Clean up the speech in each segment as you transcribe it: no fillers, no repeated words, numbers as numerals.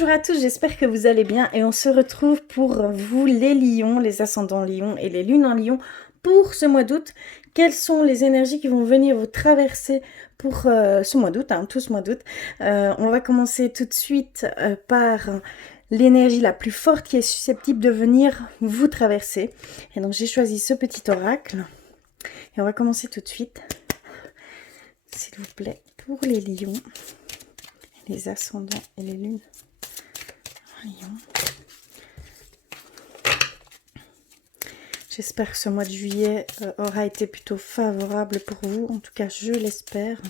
Bonjour à tous, j'espère que vous allez bien et on se retrouve pour vous les lions, les ascendants lions et les lunes en lion pour ce mois d'août. Quelles sont les énergies qui vont venir vous traverser pour ce mois d'août, tout ce mois d'août. On va commencer tout de suite par l'énergie la plus forte qui est susceptible de venir vous traverser. Et donc j'ai choisi ce petit oracle et on va commencer tout de suite, s'il vous plaît, pour les lions, les ascendants et les lunes. Lion. J'espère que ce mois de juillet aura été plutôt favorable pour vous. En tout cas, je l'espère.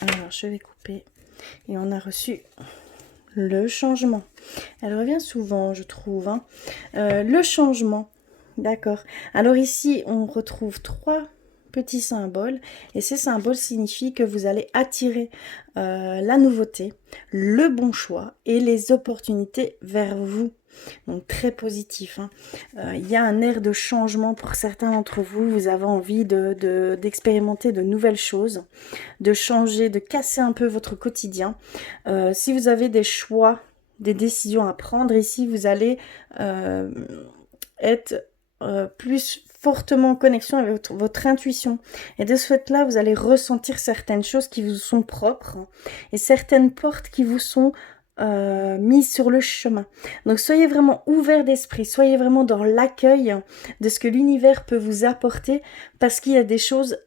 Alors, je vais couper. Et on a reçu le changement. Elle revient souvent, je trouve. Le changement. D'accord. Alors ici, on retrouve 3 petits symboles et ces symboles signifient que vous allez attirer la nouveauté, le bon choix et les opportunités vers vous. Donc très positif. Il y a un air de changement pour certains d'entre vous. Vous avez envie d'expérimenter de nouvelles choses, de changer, de casser un peu votre quotidien. Si vous avez des choix, des décisions à prendre ici, vous allez être plus fortement en connexion avec votre intuition. Et de ce fait-là, vous allez ressentir certaines choses qui vous sont propres et certaines portes qui vous sont mises sur le chemin. Donc soyez vraiment ouverts d'esprit, soyez vraiment dans l'accueil de ce que l'univers peut vous apporter parce qu'il y a des choses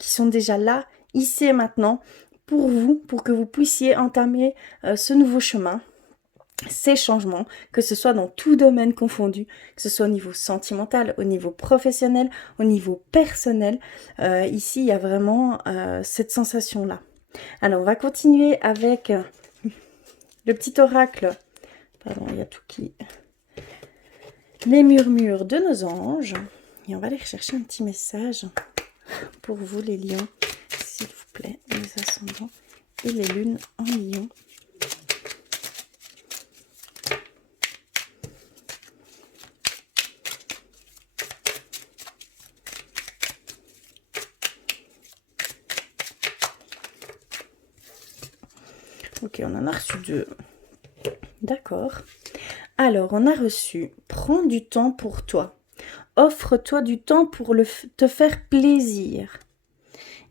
qui sont déjà là, ici et maintenant, pour vous, pour que vous puissiez entamer ce nouveau chemin. Ces changements, que ce soit dans tout domaine confondu, que ce soit au niveau sentimental, au niveau professionnel, au niveau personnel, ici il y a vraiment cette sensation-là. Alors on va continuer avec le petit oracle, pardon, il y a tout qui... Les murmures de nos anges, et on va aller rechercher un petit message pour vous les lions, s'il vous plaît, les ascendants et les lunes en lion. Ok, on en a reçu 2. D'accord. Alors, on a reçu « Prends du temps pour toi. Offre-toi du temps pour te faire plaisir. »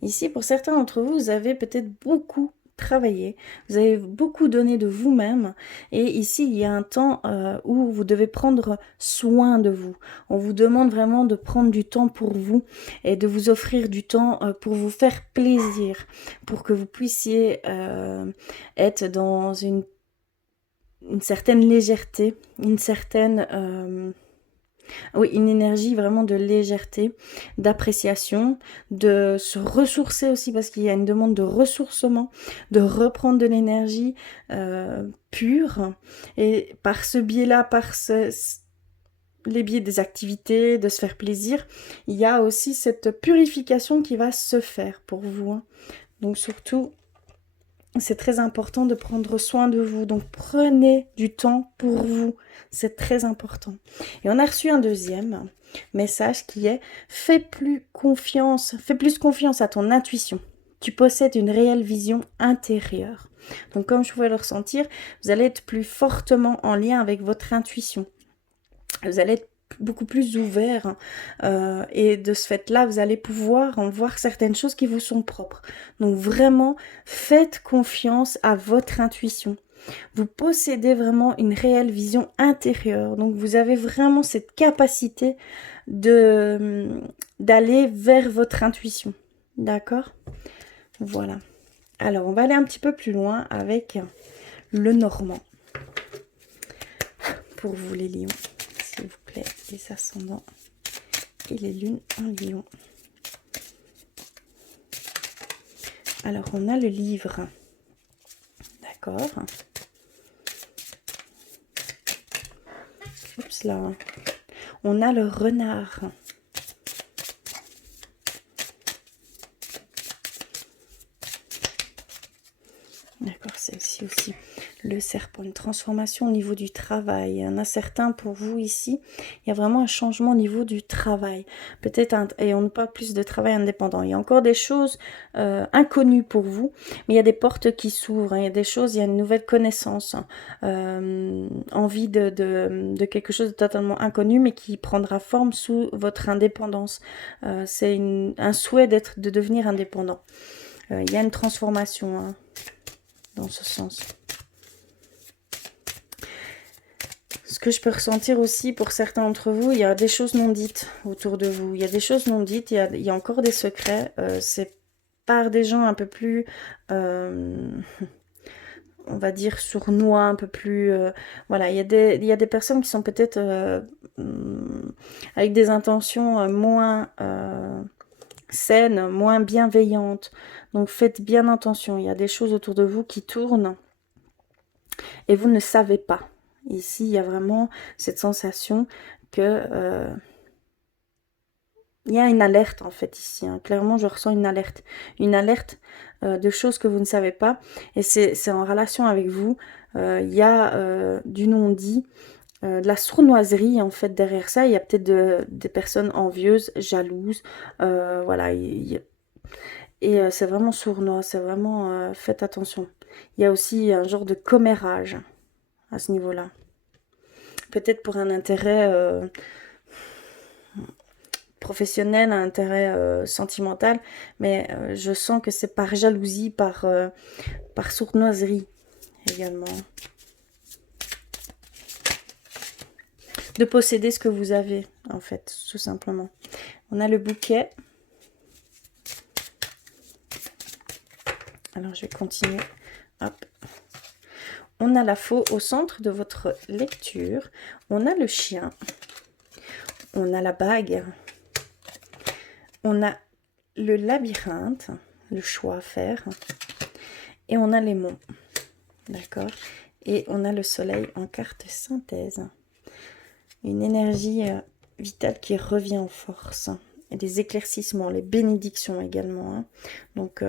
Ici, pour certains d'entre vous, vous avez peut-être beaucoup travaillé. Vous avez beaucoup donné de vous-même. Et ici, il y a un temps où vous devez prendre soin de vous. On vous demande vraiment de prendre du temps pour vous et de vous offrir du temps pour vous faire plaisir. Pour que vous puissiez être dans une certaine légèreté, une certaine... oui, une énergie vraiment de légèreté, d'appréciation, de se ressourcer aussi parce qu'il y a une demande de ressourcement, de reprendre de l'énergie pure. Et par ce biais-là, les biais des activités, de se faire plaisir, il y a aussi cette purification qui va se faire pour vous. Donc surtout, c'est très important de prendre soin de vous. Donc prenez du temps pour vous. C'est très important. Et on a reçu un deuxième message qui est « Fais plus confiance à ton intuition. Tu possèdes une réelle vision intérieure. » Donc comme je pouvais le ressentir, vous allez être plus fortement en lien avec votre intuition. Vous allez être beaucoup plus ouvert et de ce fait-là, vous allez pouvoir en voir certaines choses qui vous sont propres. Donc vraiment, faites confiance à votre intuition. Vous possédez vraiment une réelle vision intérieure. Donc vous avez vraiment cette capacité d'aller vers votre intuition. D'accord? Voilà. Alors, on va aller un petit peu plus loin avec le normand. Pour vous les lions, s'il vous plaît, les ascendants et les lunes en lion. Alors, on a le livre. D'accord. Oups là. On a le renard. D'accord, c'est aussi Le serpent, une transformation au niveau du travail. Il y en a certains pour vous ici. Il y a vraiment un changement au niveau du travail. Peut-être, et on ne parle plus de travail indépendant. Il y a encore des choses inconnues pour vous, mais il y a des portes qui s'ouvrent. Hein. Il y a des choses, il y a une nouvelle connaissance. Envie de quelque chose de totalement inconnu, mais qui prendra forme sous votre indépendance. C'est un souhait de devenir indépendant. Il y a une transformation hein, dans ce sens. Ce que je peux ressentir aussi pour certains d'entre vous, il y a des choses non dites autour de vous. Il y a des choses non dites, il y a encore des secrets. C'est par des gens un peu plus, on va dire, sournois, un peu plus... voilà, il y a des personnes qui sont peut-être avec des intentions moins saines, moins bienveillantes. Donc faites bien attention, il y a des choses autour de vous qui tournent et vous ne savez pas. Ici, il y a vraiment cette sensation que il y a une alerte en fait ici. Hein. Clairement, je ressens une alerte. Une alerte de choses que vous ne savez pas. Et c'est en relation avec vous. Il y a du non-dit, de la sournoiserie en fait derrière ça. Il y a peut-être des personnes envieuses, jalouses. Voilà. Et c'est vraiment sournois. C'est vraiment... faites attention. Il y a aussi un genre de commérage à ce niveau-là. Peut-être pour un intérêt professionnel, un intérêt sentimental, mais je sens que c'est par jalousie, par sournoiserie également. De posséder ce que vous avez, en fait, tout simplement. On a le bouquet. Alors, je vais continuer. Hop. On a la faux au centre de votre lecture. On a le chien. On a la bague. On a le labyrinthe, le choix à faire. Et on a les monts. D'accord. Et on a le soleil en carte synthèse. Une énergie vitale qui revient en force. Et des éclaircissements, les bénédictions également. Hein. Donc,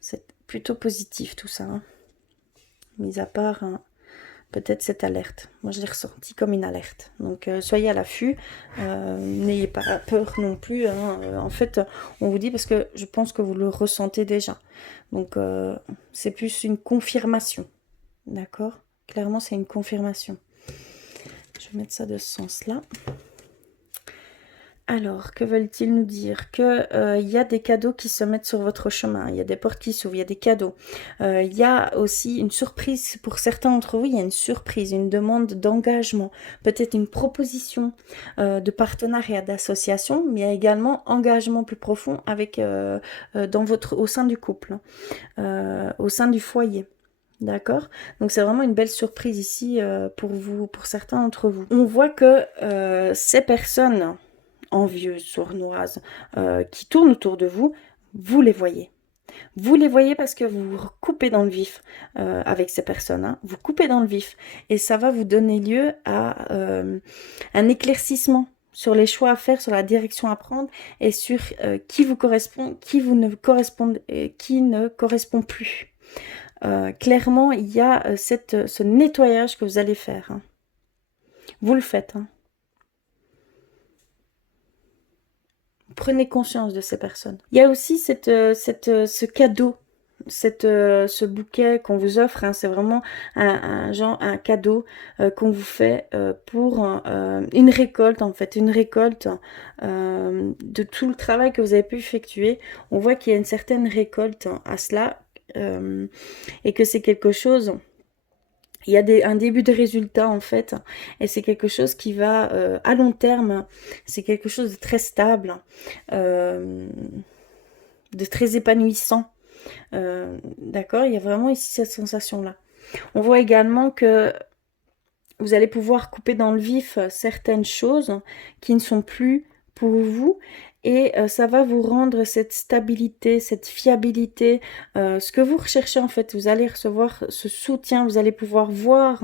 c'est plutôt positif tout ça. Hein. Mis à part peut-être cette alerte. Moi, je l'ai ressenti comme une alerte. Donc, soyez à l'affût. N'ayez pas peur non plus. Hein. En fait, on vous dit parce que je pense que vous le ressentez déjà. Donc, c'est plus une confirmation. D'accord? Clairement, c'est une confirmation. Je vais mettre ça de ce sens-là. Alors, que veulent-ils nous dire? Que y a des cadeaux qui se mettent sur votre chemin, il y a des portes qui s'ouvrent, il y a des cadeaux. Il y a aussi une surprise, pour certains d'entre vous, il y a une surprise, une demande d'engagement, peut-être une proposition de partenariat, d'association, mais il y a également engagement plus profond avec, au sein du couple, au sein du foyer. D'accord? Donc c'est vraiment une belle surprise ici pour vous, pour certains d'entre vous. On voit que ces personnes envieuses, sournoises, qui tournent autour de vous, vous les voyez. Vous les voyez parce que vous vous coupez dans le vif avec ces personnes. Hein. Vous coupez dans le vif. Et ça va vous donner lieu à un éclaircissement sur les choix à faire, sur la direction à prendre et sur qui vous correspond, qui vous ne correspond, qui ne correspond plus. Clairement, il y a ce nettoyage que vous allez faire. Hein. Vous le faites. Hein. Prenez conscience de ces personnes. Il y a aussi ce cadeau, ce bouquet qu'on vous offre. Hein, c'est vraiment un cadeau qu'on vous fait pour une récolte, en fait. Une récolte de tout le travail que vous avez pu effectuer. On voit qu'il y a une certaine récolte à cela. Et que c'est quelque chose, il y a un début de résultat en fait, et c'est quelque chose qui va à long terme, c'est quelque chose de très stable, de très épanouissant, d'accord, il y a vraiment ici cette sensation là. On voit également que vous allez pouvoir couper dans le vif certaines choses qui ne sont plus pour vous. Et ça va vous rendre cette stabilité, cette fiabilité, ce que vous recherchez en fait. Vous allez recevoir ce soutien, vous allez pouvoir voir,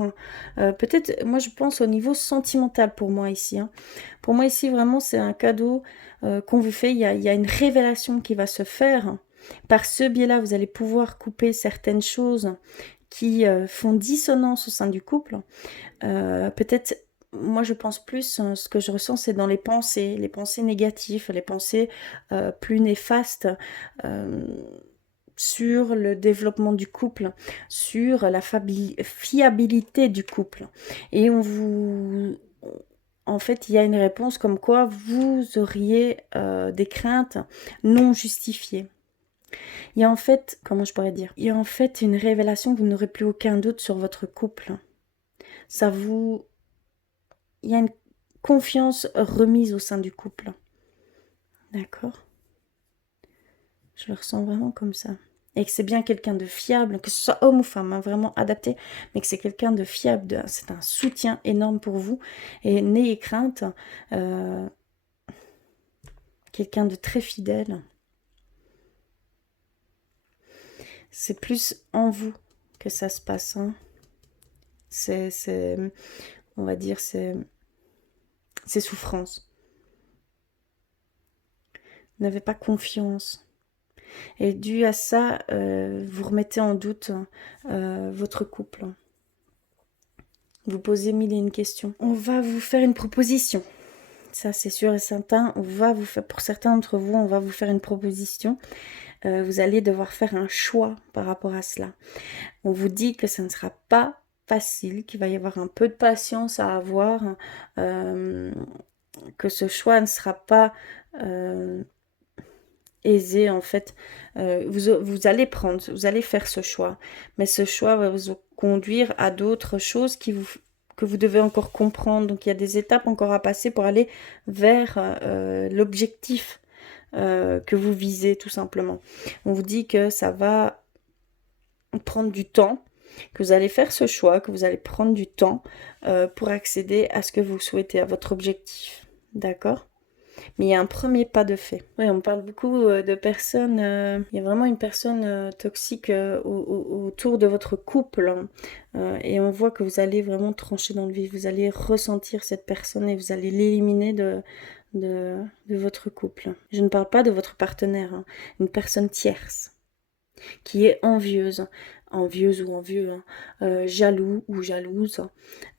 peut-être, moi je pense au niveau sentimental pour moi ici. Hein. Pour moi ici vraiment c'est un cadeau qu'on vous fait, il y a une révélation qui va se faire. Par ce biais-là, vous allez pouvoir couper certaines choses qui font dissonance au sein du couple. Peut-être, moi je pense plus, ce que je ressens, c'est dans les pensées négatives, les pensées plus néfastes sur le développement du couple, sur la fiabilité du couple. Et en fait, il y a une réponse comme quoi vous auriez des craintes non justifiées. Il y a en fait, comment je pourrais dire, il y a en fait une révélation que vous n'aurez plus aucun doute sur votre couple. Il y a une confiance remise au sein du couple. D'accord? Je le ressens vraiment comme ça. Et que c'est bien quelqu'un de fiable, que ce soit homme ou femme, hein, vraiment adapté, mais que c'est quelqu'un de fiable, c'est un soutien énorme pour vous. Et n'ayez crainte, quelqu'un de très fidèle. C'est plus en vous que ça se passe. Hein. On va dire, c'est souffrance. N'avez pas confiance. Et dû à ça, vous remettez en doute votre couple. Vous posez mille et une questions. On va vous faire une proposition. Ça, c'est sûr et certain. Pour certains d'entre vous, on va vous faire une proposition. Vous allez devoir faire un choix par rapport à cela. On vous dit que ça ne sera pas facile, qu'il va y avoir un peu de patience à avoir, que ce choix ne sera pas aisé en fait. Vous allez faire ce choix, mais ce choix va vous conduire à d'autres choses que vous devez encore comprendre. Donc il y a des étapes encore à passer pour aller vers l'objectif que vous visez tout simplement. On vous dit que ça va prendre du temps, que vous allez faire ce choix, que vous allez prendre du temps pour accéder à ce que vous souhaitez, à votre objectif. D'accord ? Mais il y a un premier pas de fait. Oui, on parle beaucoup de personnes. Il y a vraiment une personne toxique autour de votre couple. Hein. Et on voit que vous allez vraiment trancher dans le vif. Vous allez ressentir cette personne et vous allez l'éliminer de votre couple. Je ne parle pas de votre partenaire. Hein. Une personne tierce qui est envieuse ou envieux, hein, jaloux ou jalouse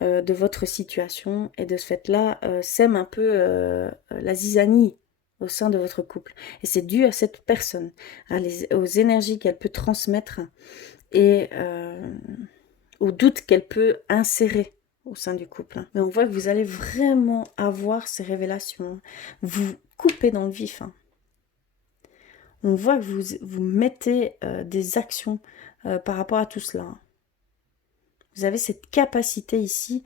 de votre situation et de ce fait-là sème un peu la zizanie au sein de votre couple. Et c'est dû à cette personne, aux énergies qu'elle peut transmettre et aux doutes qu'elle peut insérer au sein du couple. Mais on voit que vous allez vraiment avoir ces révélations. Vous coupez dans le vif. Hein. On voit que vous mettez des actions par rapport à tout cela. Vous avez cette capacité ici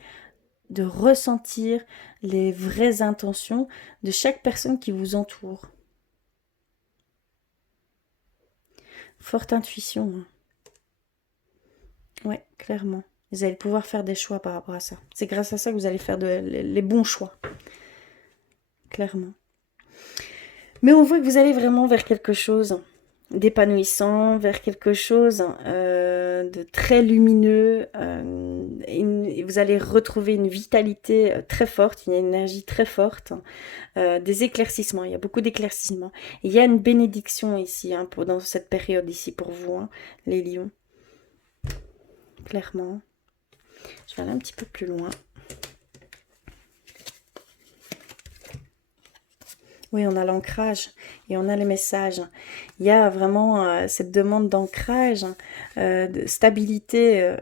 de ressentir les vraies intentions de chaque personne qui vous entoure. Forte intuition. Hein. Oui, clairement. Vous allez pouvoir faire des choix par rapport à ça. C'est grâce à ça que vous allez faire les bons choix. Clairement. Mais on voit que vous allez vraiment vers quelque chose d'épanouissant, vers quelque chose de très lumineux. Vous allez retrouver une vitalité très forte, une énergie très forte, des éclaircissements. Il y a beaucoup d'éclaircissements. Il y a une bénédiction ici, hein, dans cette période ici pour vous, hein, les lions. Clairement. Je vais aller un petit peu plus loin. Oui, on a l'ancrage et on a les messages. Il y a vraiment cette demande d'ancrage, de stabilité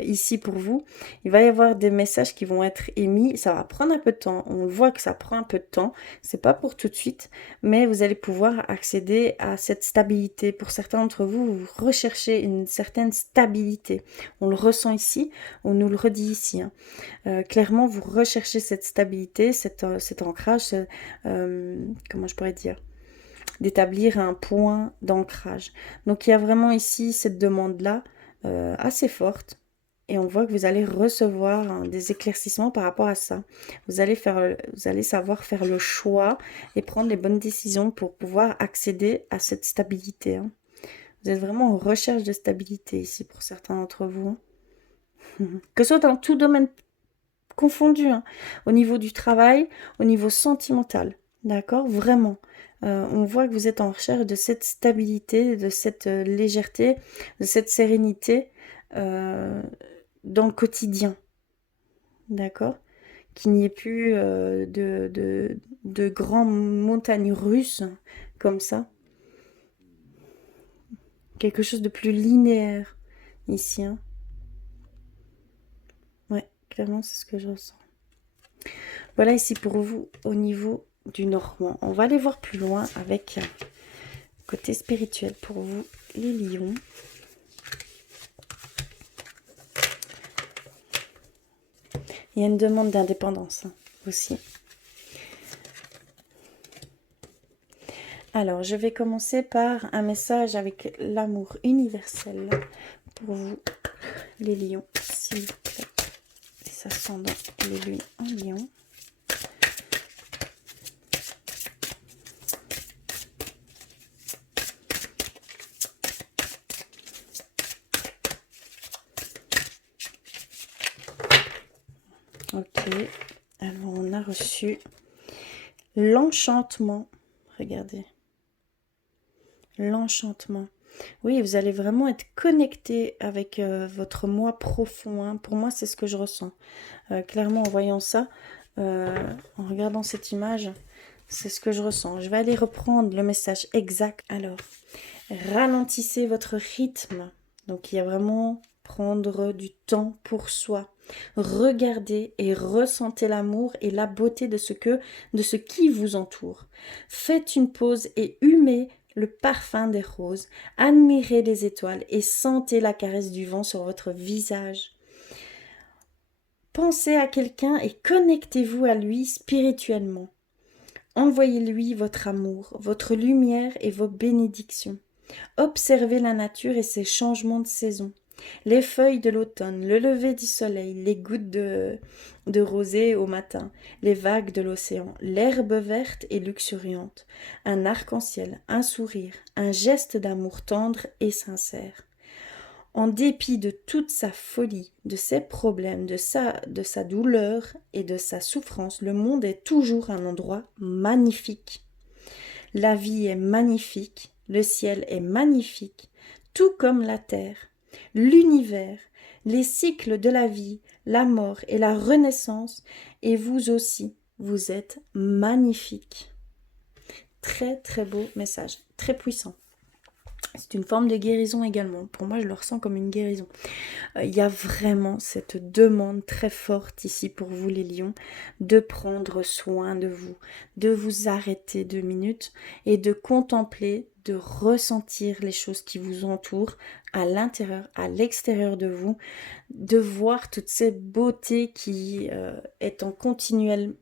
ici pour vous. Il va y avoir des messages qui vont être émis. Ça va prendre un peu de temps. On voit que ça prend un peu de temps. C'est pas pour tout de suite, mais vous allez pouvoir accéder à cette stabilité. Pour certains d'entre vous, vous recherchez une certaine stabilité. On le ressent ici, on nous le redit ici. Hein. Clairement, vous recherchez cette stabilité, cet ancrage, comment je pourrais dire, d'établir un point d'ancrage. Donc il y a vraiment ici cette demande-là assez forte. Et on voit que vous allez recevoir des éclaircissements par rapport à ça. Vous allez savoir faire le choix et prendre les bonnes décisions pour pouvoir accéder à cette stabilité. Hein. Vous êtes vraiment en recherche de stabilité ici pour certains d'entre vous. Hein. Que ce soit dans tout domaine confondu, hein, au niveau du travail, au niveau sentimental. D'accord? Vraiment. On voit que vous êtes en recherche de cette stabilité, de cette légèreté, de cette sérénité dans le quotidien, d'accord? Qu'il n'y ait plus de grandes montagnes russes comme ça. Quelque chose de plus linéaire ici, hein. Ouais, clairement, c'est ce que je ressens. Voilà ici pour vous au niveau du Normand. On va aller voir plus loin avec côté spirituel pour vous, les lions. Il y a une demande d'indépendance hein, aussi. Alors, je vais commencer par un message avec l'amour universel pour vous, les lions, s'il vous plaît. Les ascendants, les lunes en lion. Ok, alors on a reçu l'enchantement. Regardez, l'enchantement. Oui, vous allez vraiment être connecté avec votre moi profond. Hein. Pour moi, c'est ce que je ressens. Clairement, en voyant ça, en regardant cette image, c'est ce que je ressens. Je vais aller reprendre le message exact. Alors, ralentissez votre rythme. Donc, il y a vraiment prendre du temps pour soi. Regardez et ressentez l'amour et la beauté de ce qui vous entoure. Faites une pause et humez le parfum des roses. Admirez les étoiles et sentez la caresse du vent sur votre visage. Pensez à quelqu'un et connectez-vous à lui spirituellement. Envoyez-lui votre amour, votre lumière et vos bénédictions. Observez la nature et ses changements de saison. Les feuilles de l'automne, le lever du soleil, les gouttes de rosée au matin, les vagues de l'océan, l'herbe verte et luxuriante, un arc-en-ciel, un sourire, un geste d'amour tendre et sincère. En dépit de toute sa folie, de ses problèmes, de sa douleur et de sa souffrance, le monde est toujours un endroit magnifique. La vie est magnifique, le ciel est magnifique, tout comme la terre, l'univers, les cycles de la vie, la mort et la renaissance, et vous aussi, vous êtes magnifique. Très très beau message, très puissant. C'est une forme de guérison également. Pour moi, je le ressens comme une guérison. Il y a vraiment cette demande très forte ici pour vous les lions de prendre soin de vous arrêter 2 minutes et de contempler, de ressentir les choses qui vous entourent à l'intérieur, à l'extérieur de vous, de voir toute cette beauté qui est en continuel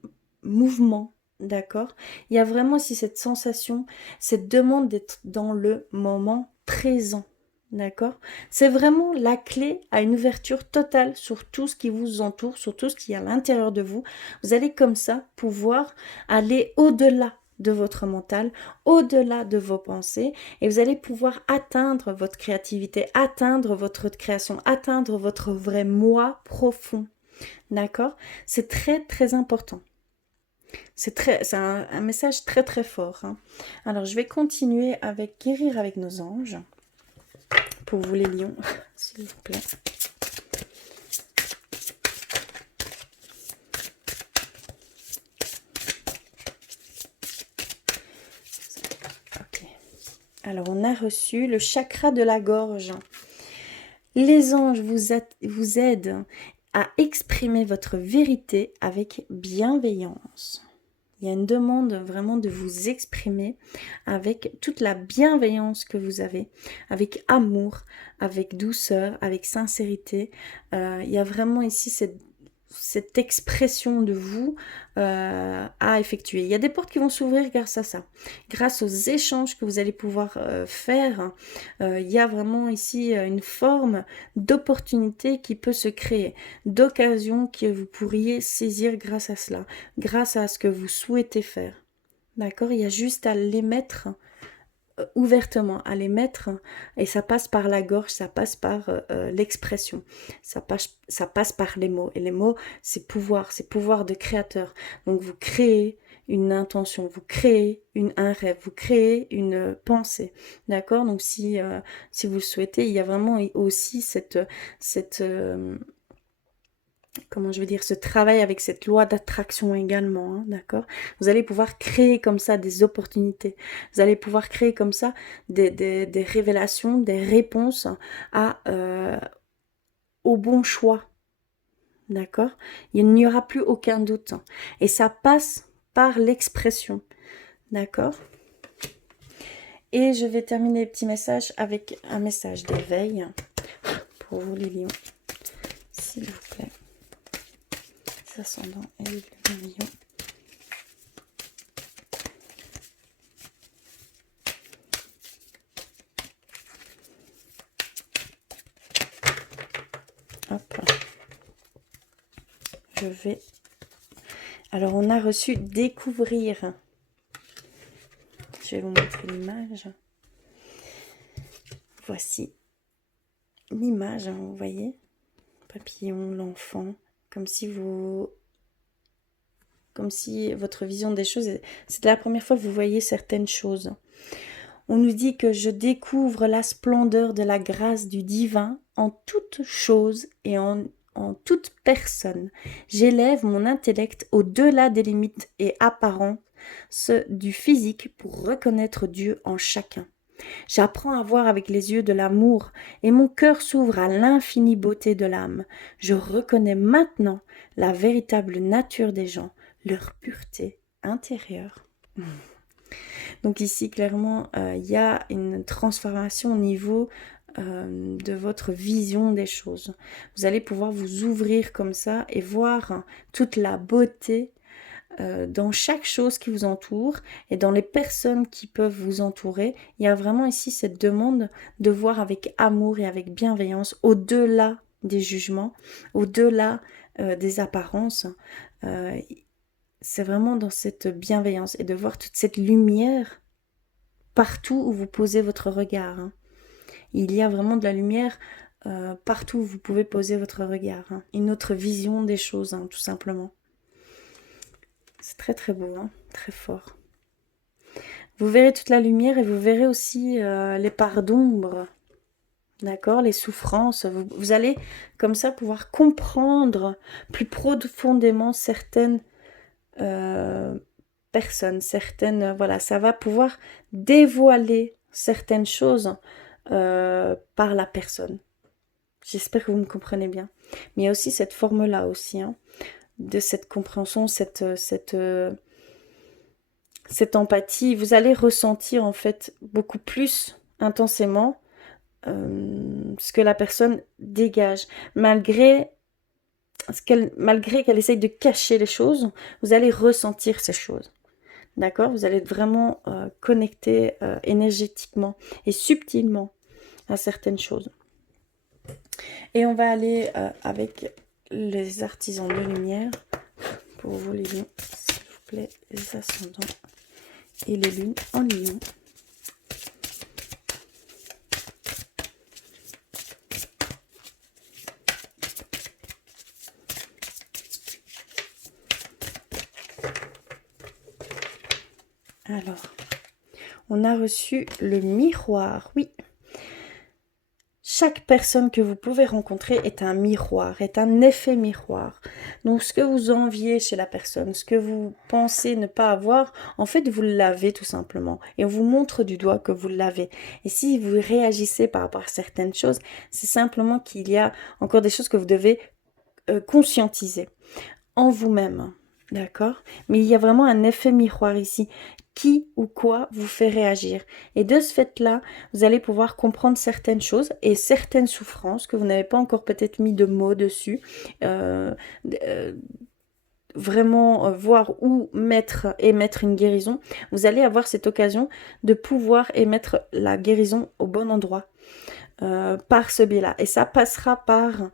mouvement. D'accord? Il y a vraiment aussi cette sensation, cette demande d'être dans le moment présent. D'accord? C'est vraiment la clé à une ouverture totale sur tout ce qui vous entoure, sur tout ce qui est à l'intérieur de vous. Vous allez comme ça pouvoir aller au-delà de votre mental, au-delà de vos pensées, et vous allez pouvoir atteindre votre créativité, atteindre votre création, atteindre votre vrai moi profond. D'accord? C'est très très important. C'est un message très très fort. Hein. Alors je vais continuer avec guérir avec nos anges. Pour vous les lions, s'il vous plaît. Okay. Alors on a reçu le chakra de la gorge. Les anges vous aident à exprimer votre vérité avec bienveillance. Il y a une demande vraiment de vous exprimer avec toute la bienveillance que vous avez, avec amour, avec douceur, avec sincérité. Il y a vraiment ici cette expression de vous à effectuer. Il y a des portes qui vont s'ouvrir grâce à ça, grâce aux échanges que vous allez pouvoir faire. Il y a vraiment ici une forme d'opportunité qui peut se créer, d'occasion que vous pourriez saisir grâce à cela, grâce à ce que vous souhaitez faire. D'accord? Il y a juste à l'émettre ouvertement, à les mettre, et ça passe par la gorge, ça passe par l'expression, ça passe par les mots, et les mots c'est pouvoir de créateur. Donc vous créez une intention, vous créez un rêve, vous créez une pensée, d'accord? Donc si vous le souhaitez, il y a vraiment aussi cette comment je veux dire, ce travail avec cette loi d'attraction également, hein, d'accord? Vous allez pouvoir créer comme ça des opportunités. Vous allez pouvoir créer comme ça des révélations, des réponses au bon choix, d'accord? Il n'y aura plus aucun doute. Et ça passe par l'expression, d'accord? Et je vais terminer les petits messages avec un message d'éveil pour vous les lions, s'il vous plaît. Les ascendants et les lions. Hop. Je vais... Alors, on a reçu découvrir. Je vais vous montrer l'image. Voici l'image, hein, vous voyez. Papillon, l'enfant. Comme si votre vision des choses, c'était la première fois que vous voyez certaines choses. On nous dit que je découvre la splendeur de la grâce du divin en toute chose et en toute personne. J'élève mon intellect au-delà des limites et apparences du physique pour reconnaître Dieu en chacun. J'apprends à voir avec les yeux de l'amour et mon cœur s'ouvre à l'infinie beauté de l'âme. Je reconnais maintenant la véritable nature des gens, leur pureté intérieure. Donc ici, clairement, il y a une transformation au niveau de votre vision des choses. Vous allez pouvoir vous ouvrir comme ça et voir toute la beauté dans chaque chose qui vous entoure et dans les personnes qui peuvent vous entourer. Il y a vraiment ici cette demande de voir avec amour et avec bienveillance au-delà des jugements, au-delà des apparences. C'est vraiment dans cette bienveillance et de voir toute cette lumière partout où vous posez votre regard. Hein. Il y a vraiment de la lumière partout où vous pouvez poser votre regard. Hein. Une autre vision des choses, hein, tout simplement. C'est très très beau, hein, très fort. Vous verrez toute la lumière et vous verrez aussi les parts d'ombre, d'accord, les souffrances. Vous allez comme ça pouvoir comprendre plus profondément certaines personnes, voilà, ça va pouvoir dévoiler certaines choses par la personne. J'espère que vous me comprenez bien. Mais il y a aussi cette forme-là aussi, hein, de cette compréhension, cette empathie. Vous allez ressentir en fait beaucoup plus intensément ce que la personne dégage. Malgré qu'elle essaye de cacher les choses, vous allez ressentir ces choses. D'accord? Vous allez être vraiment connecté énergétiquement et subtilement à certaines choses. Et on va aller avec les artisans de lumière pour vous les lions, s'il vous plaît, les ascendants et les lunes en lion. Alors, on a reçu le miroir, oui. Chaque personne que vous pouvez rencontrer est un miroir, est un effet miroir. Donc, ce que vous enviez chez la personne, ce que vous pensez ne pas avoir, en fait, vous l'avez tout simplement. Et on vous montre du doigt que vous l'avez. Et si vous réagissez par rapport à certaines choses, c'est simplement qu'il y a encore des choses que vous devez conscientiser en vous-même. D'accord? Mais il y a vraiment un effet miroir ici. Qui ou quoi vous fait réagir. Et de ce fait-là, vous allez pouvoir comprendre certaines choses et certaines souffrances que vous n'avez pas encore peut-être mis de mots dessus. Vraiment voir où émettre une guérison. Vous allez avoir cette occasion de pouvoir émettre la guérison au bon endroit. Par ce biais-là. Et ça passera par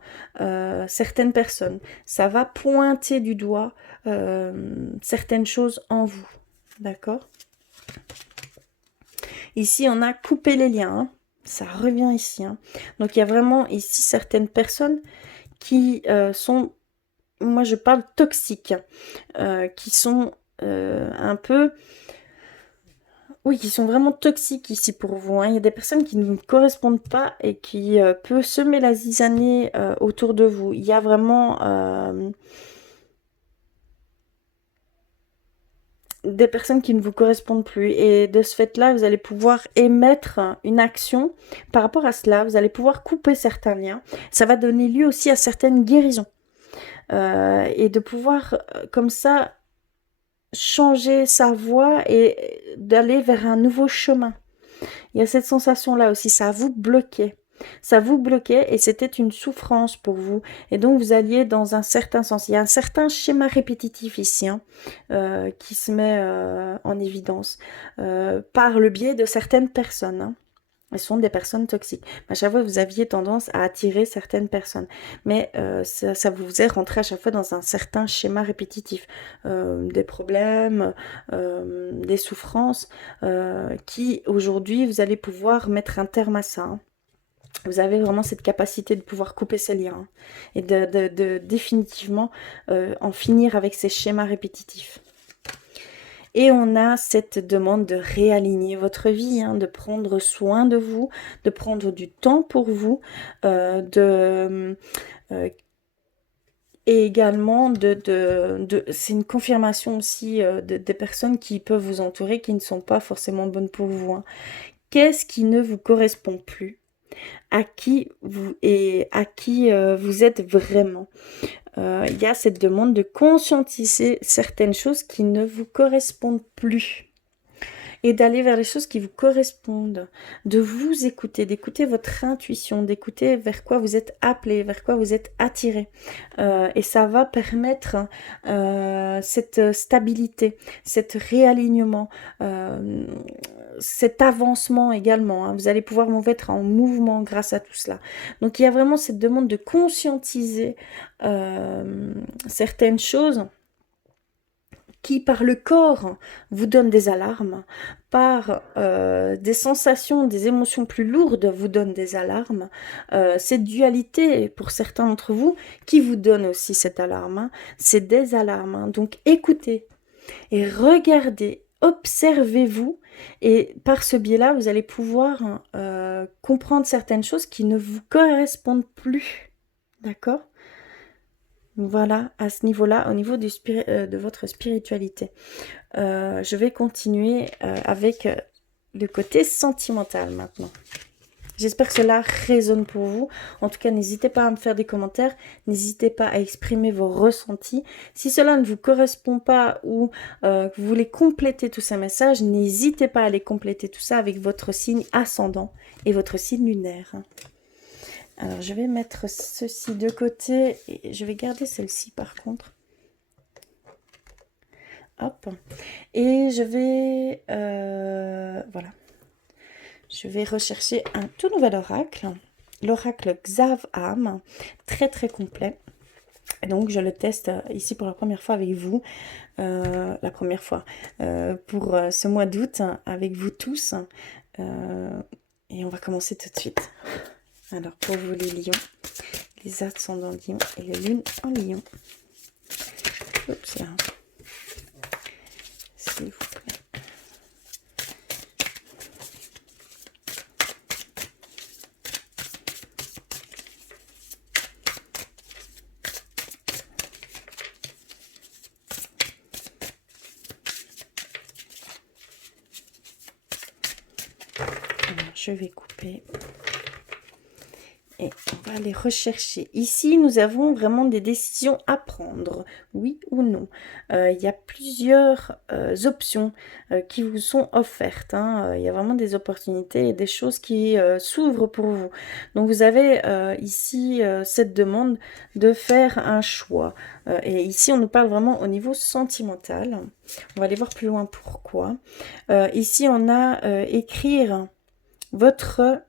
certaines personnes. Ça va pointer du doigt certaines choses en vous. D'accord? Ici, on a coupé les liens. Hein. Ça revient ici. Hein. Donc, il y a vraiment ici certaines personnes qui sont, moi je parle toxiques, qui sont un peu... Oui, qui sont vraiment toxiques ici pour vous, hein. Il y a des personnes qui ne vous correspondent pas et qui peuvent semer la zizanie autour de vous. Il y a vraiment des personnes qui ne vous correspondent plus. Et de ce fait-là, vous allez pouvoir émettre une action par rapport à cela. Vous allez pouvoir couper certains liens. Ça va donner lieu aussi à certaines guérisons. Et de pouvoir, comme ça, changer sa voie et d'aller vers un nouveau chemin. Il y a cette sensation-là aussi, ça vous bloquait. Ça vous bloquait et c'était une souffrance pour vous. Et donc, vous alliez dans un certain sens. Il y a un certain schéma répétitif ici hein, qui se met en évidence par le biais de certaines personnes. Hein. Elles sont des personnes toxiques. À chaque fois, vous aviez tendance à attirer certaines personnes. Mais ça vous faisait rentrer à chaque fois dans un certain schéma répétitif. Des problèmes, des souffrances qui, aujourd'hui, vous allez pouvoir mettre un terme à ça. Hein. Vous avez vraiment cette capacité de pouvoir couper ces liens hein, et de définitivement en finir avec ces schémas répétitifs. Et on a cette demande de réaligner votre vie, hein, de prendre soin de vous, de prendre du temps pour vous, et également c'est une confirmation aussi des personnes qui peuvent vous entourer, qui ne sont pas forcément bonnes pour vous. Hein. Qu'est-ce qui ne vous correspond plus? À qui vous êtes vraiment? Il y a cette demande de conscientiser certaines choses qui ne vous correspondent plus et d'aller vers les choses qui vous correspondent, de vous écouter, d'écouter votre intuition, d'écouter vers quoi vous êtes appelé, vers quoi vous êtes attiré. Et ça va permettre cette stabilité, cet réalignement, cet avancement également. Hein. Vous allez pouvoir vous mettre en mouvement grâce à tout cela. Donc il y a vraiment cette demande de conscientiser certaines choses qui par le corps vous donnent des alarmes, par des sensations, des émotions plus lourdes vous donnent des alarmes. Cette dualité pour certains d'entre vous qui vous donne aussi cette alarme. Hein. C'est des alarmes. Hein. Donc écoutez et regardez, observez-vous et par ce biais-là, vous allez pouvoir comprendre certaines choses qui ne vous correspondent plus. D'accord ? Voilà, à ce niveau-là, au niveau de votre spiritualité. Je vais continuer avec le côté sentimental maintenant. J'espère que cela résonne pour vous. En tout cas, n'hésitez pas à me faire des commentaires. N'hésitez pas à exprimer vos ressentis. Si cela ne vous correspond pas ou que vous voulez compléter tous ces messages, n'hésitez pas à aller compléter tout ça avec votre signe ascendant et votre signe lunaire. Alors, je vais mettre ceci de côté et je vais garder celle-ci par contre. Hop. Et je vais... voilà. Je vais rechercher un tout nouvel oracle. L'oracle Xav-Am. Très très complet. Et donc, je le teste ici pour la première fois avec vous. La première fois. Pour ce mois d'août, avec vous tous. Et on va commencer tout de suite. Alors, pour vous les lions, les ascendants lions et les lunes en lion. Oups, là. S'il vous plaît. Alors, je vais couper. Et on va aller rechercher. Ici, nous avons vraiment des décisions à prendre, oui ou non. Il y a plusieurs options qui vous sont offertes. Hein. Il y a vraiment des opportunités et des choses qui s'ouvrent pour vous. Donc, vous avez ici cette demande de faire un choix. Et ici, on nous parle vraiment au niveau sentimental. On va aller voir plus loin pourquoi. Ici, on a écrire votre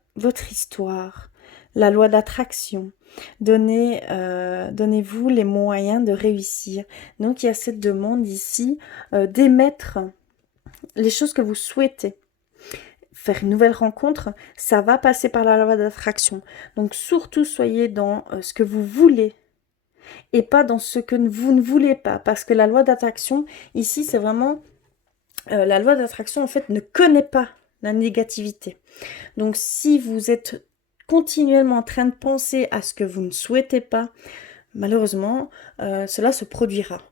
histoire. La loi d'attraction. Donnez-vous les moyens de réussir. Donc, il y a cette demande ici d'émettre les choses que vous souhaitez. Faire une nouvelle rencontre, ça va passer par la loi d'attraction. Donc, surtout, soyez dans ce que vous voulez. et pas dans ce que vous ne voulez pas. Parce que la loi d'attraction, ici, c'est vraiment... la loi d'attraction, en fait, ne connaît pas la négativité. Donc, si vous êtes continuellement en train de penser à ce que vous ne souhaitez pas, malheureusement, cela se produira.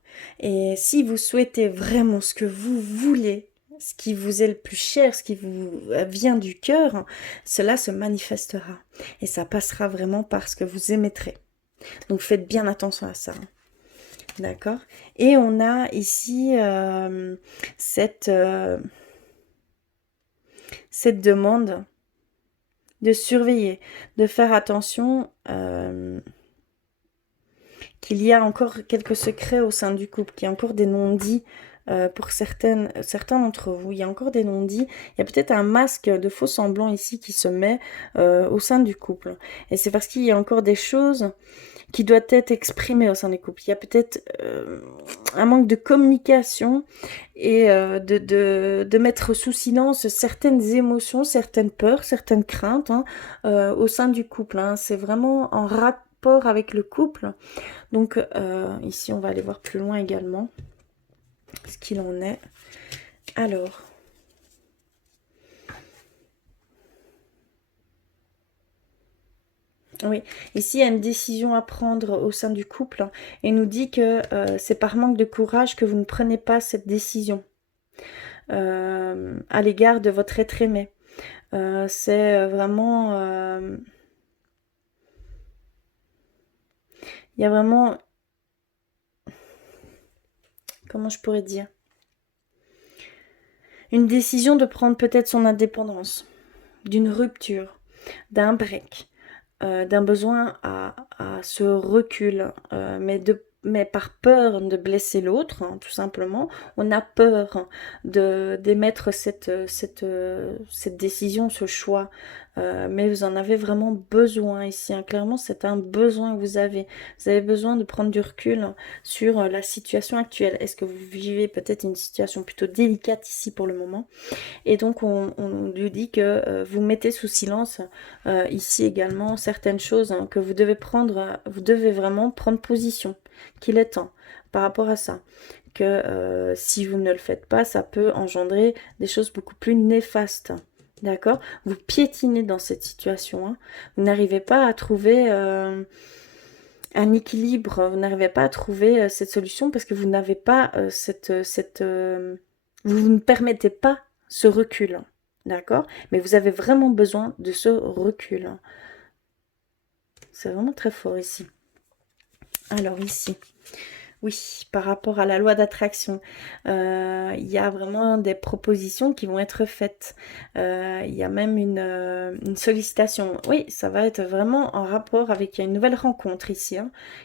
Et si vous souhaitez vraiment ce que vous voulez, ce qui vous est le plus cher, ce qui vous vient du cœur, cela se manifestera. Et ça passera vraiment par ce que vous émettrez. Donc faites bien attention à ça. D'accord? Et on a ici cette demande de surveiller, de faire attention qu'il y a encore quelques secrets au sein du couple, qu'il y a encore des non-dits pour certains d'entre vous. Il y a encore des non-dits. Il y a peut-être un masque de faux semblant ici qui se met au sein du couple. Et c'est parce qu'il y a encore des choses qui doivent être exprimées au sein du couple. Il y a peut-être un manque de communication et de mettre sous silence certaines émotions, certaines peurs, certaines craintes au sein du couple. C'est vraiment en rapport avec le couple. Donc ici, on va aller voir plus loin également ce qu'il en est. Alors, oui, ici, il y a une décision à prendre au sein du couple et nous dit que c'est par manque de courage que vous ne prenez pas cette décision à l'égard de votre être aimé. C'est vraiment... il y a vraiment... Comment je pourrais dire? Une décision de prendre peut-être son indépendance, d'une rupture, d'un break, d'un besoin à ce recul, mais par peur de blesser l'autre, tout simplement. On a peur d'émettre cette décision, ce choix, mais vous en avez vraiment besoin ici. Clairement, c'est un besoin que vous avez. Vous avez besoin de prendre du recul sur la situation actuelle. Est-ce que vous vivez peut-être une situation plutôt délicate ici pour le moment? Et donc, on lui dit que vous mettez sous silence ici également certaines choses que vous devez prendre, vous devez vraiment prendre position, qu'il est temps par rapport à ça. Que si vous ne le faites pas, ça peut engendrer des choses beaucoup plus néfastes. D'accord? Vous piétinez dans cette situation. Vous n'arrivez pas à trouver un équilibre, vous n'arrivez pas à trouver cette solution parce que vous n'avez pas vous ne permettez pas ce recul, d'accord? Mais vous avez vraiment besoin de ce recul. C'est vraiment très fort ici. Alors ici, oui, par rapport à la loi d'attraction, il y a vraiment des propositions qui vont être faites. Il y a même une sollicitation. Oui, ça va être vraiment en rapport avec une nouvelle rencontre ici.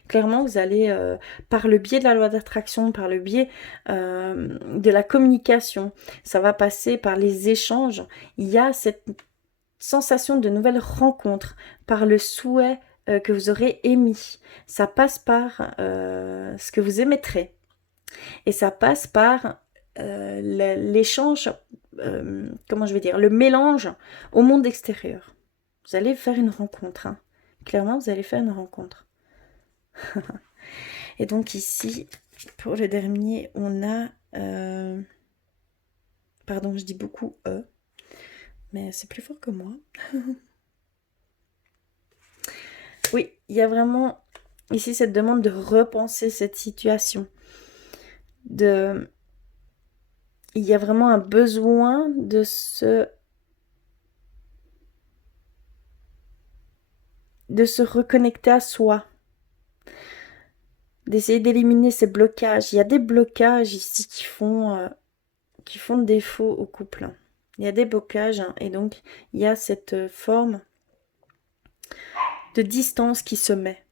Clairement, vous allez, par le biais de la loi d'attraction, par le biais de la communication, ça va passer par les échanges. Il y a cette sensation de nouvelle rencontre, par le souhait que vous aurez émis. Ça passe par ce que vous émettrez. Et ça passe par l'échange, comment je vais dire, le mélange au monde extérieur. Vous allez faire une rencontre. Clairement, vous allez faire une rencontre. Et donc ici, pour le dernier, on a... pardon, je dis beaucoup « mais c'est plus fort que moi. Oui, il y a vraiment ici cette demande de repenser cette situation. Il y a vraiment un besoin de se reconnecter à soi. D'essayer d'éliminer ces blocages. Il y a des blocages ici qui font défaut au couple. Il y a des blocages et donc il y a cette forme de distance qui se met.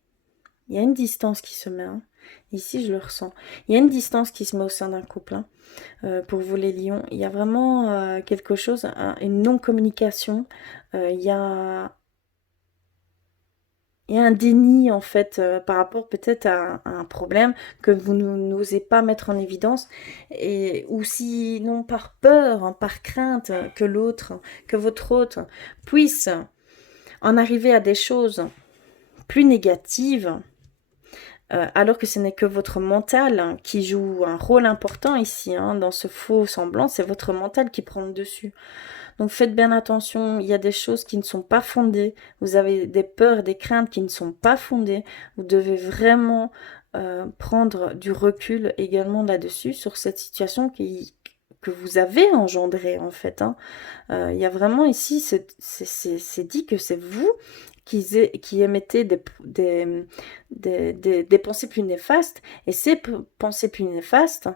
Il y a une distance qui se met. Ici, je le ressens. Il y a une distance qui se met au sein d'un couple. Pour vous, les lions. Il y a vraiment quelque chose, une non-communication. Il y a un déni, en fait, par rapport peut-être à un problème que vous n'osez pas mettre en évidence. Ou sinon par peur, par crainte que votre autre puisse en arriver à des choses plus négatives, alors que ce n'est que votre mental hein, qui joue un rôle important ici, hein, dans ce faux semblant, c'est votre mental qui prend le dessus. Donc faites bien attention, il y a des choses qui ne sont pas fondées, vous avez des peurs, des craintes qui ne sont pas fondées, vous devez vraiment prendre du recul également là-dessus, sur cette situation que vous avez engendrée en fait. Hein. Il y a vraiment ici, c'est dit que c'est vous qui émettez des pensées plus néfastes, et ces pensées plus néfastes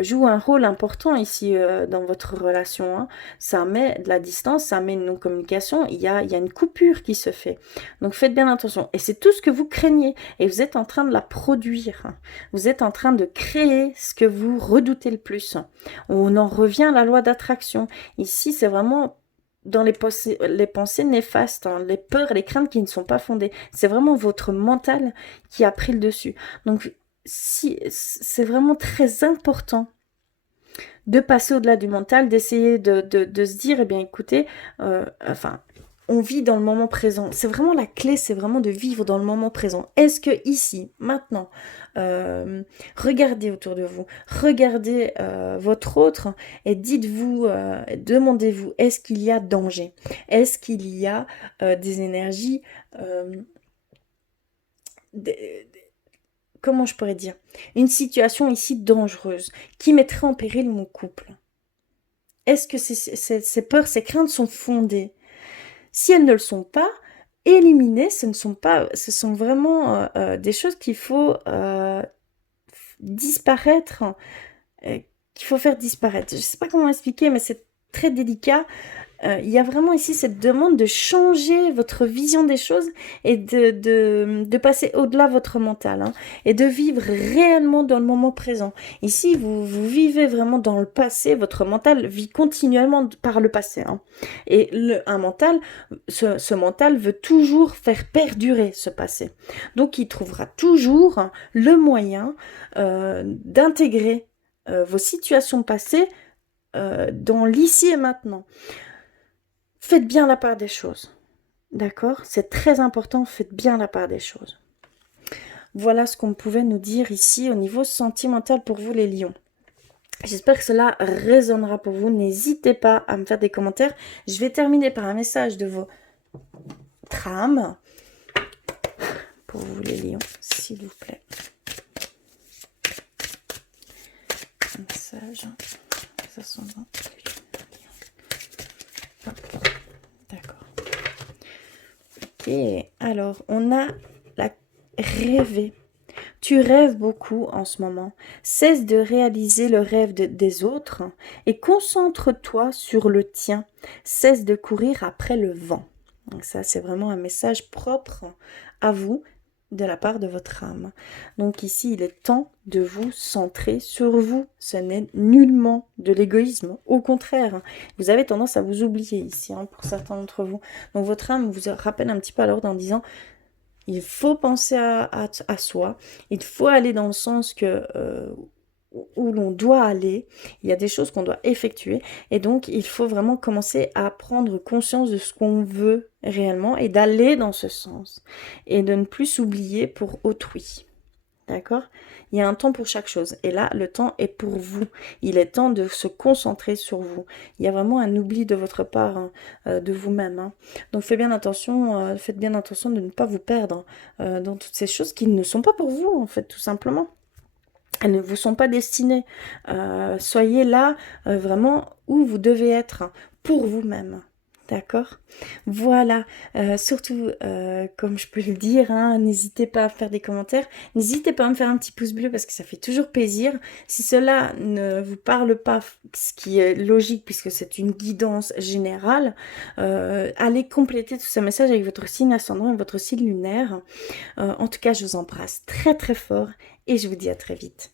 jouent un rôle important ici dans votre relation. Hein. Ça met de la distance, ça met une non-communication, il y a une coupure qui se fait. Donc faites bien attention. Et c'est tout ce que vous craignez, et vous êtes en train de la produire. Vous êtes en train de créer ce que vous redoutez le plus. On en revient à la loi d'attraction. Ici, c'est vraiment dans les pensées néfastes, hein, les peurs, les craintes qui ne sont pas fondées. C'est vraiment votre mental qui a pris le dessus. Donc, si, c'est vraiment très important de passer au-delà du mental, d'essayer de se dire, eh bien, écoutez, on vit dans le moment présent. C'est vraiment la clé, c'est vraiment de vivre dans le moment présent. Est-ce que ici, maintenant, regardez autour de vous, regardez votre autre et dites-vous, demandez-vous, est-ce qu'il y a danger? Est-ce qu'il y a des énergies, comment je pourrais dire? Une situation ici dangereuse qui mettrait en péril mon couple? Est-ce que ces peurs, ces craintes sont fondées? Si elles ne le sont pas, éliminer, ce sont vraiment des choses qu'il faut disparaître, qu'il faut faire disparaître. Je ne sais pas comment expliquer, mais c'est très délicat. Il y a vraiment ici cette demande de changer votre vision des choses et de passer au-delà de votre mental, hein, et de vivre réellement dans le moment présent. Ici, vous vivez vraiment dans le passé, votre mental vit continuellement par le passé. Hein. Et ce mental veut toujours faire perdurer ce passé. Donc, il trouvera toujours le moyen d'intégrer vos situations passées dans l'ici et maintenant. Faites bien la part des choses, d'accord? C'est très important, faites bien la part des choses. Voilà ce qu'on pouvait nous dire ici au niveau sentimental pour vous les lions. J'espère que cela résonnera pour vous. N'hésitez pas à me faire des commentaires. Je vais terminer par un message de votre âme pour vous les lions, s'il vous plaît. Un message. Ça s'en va. D'accord. Ok, alors on a la rêver. Tu rêves beaucoup en ce moment. Cesse de réaliser le rêve des autres et concentre-toi sur le tien. Cesse de courir après le vent. Donc ça, c'est vraiment un message propre à vous de la part de votre âme. Donc ici, il est temps de vous centrer sur vous. Ce n'est nullement de l'égoïsme. Au contraire, vous avez tendance à vous oublier ici, hein, pour certains d'entre vous. Donc votre âme vous rappelle un petit peu à l'ordre en disant, il faut penser à soi, il faut aller dans le sens où l'on doit aller, il y a des choses qu'on doit effectuer, et donc il faut vraiment commencer à prendre conscience de ce qu'on veut réellement, et d'aller dans ce sens, et de ne plus s'oublier pour autrui. D'accord? Il y a un temps pour chaque chose, et là, le temps est pour vous. Il est temps de se concentrer sur vous. Il y a vraiment un oubli de votre part, hein, de vous-même. Hein. Donc faites bien attention de ne pas vous perdre dans toutes ces choses qui ne sont pas pour vous, en fait, tout simplement. Elles ne vous sont pas destinées. Soyez là, vraiment, où vous devez être, hein, pour vous-même. D'accord? Voilà, surtout, comme je peux le dire, hein, n'hésitez pas à faire des commentaires, n'hésitez pas à me faire un petit pouce bleu parce que ça fait toujours plaisir. Si cela ne vous parle pas, ce qui est logique puisque c'est une guidance générale, allez compléter tout ce message avec votre signe ascendant et votre signe lunaire. En tout cas, je vous embrasse très très fort et je vous dis à très vite.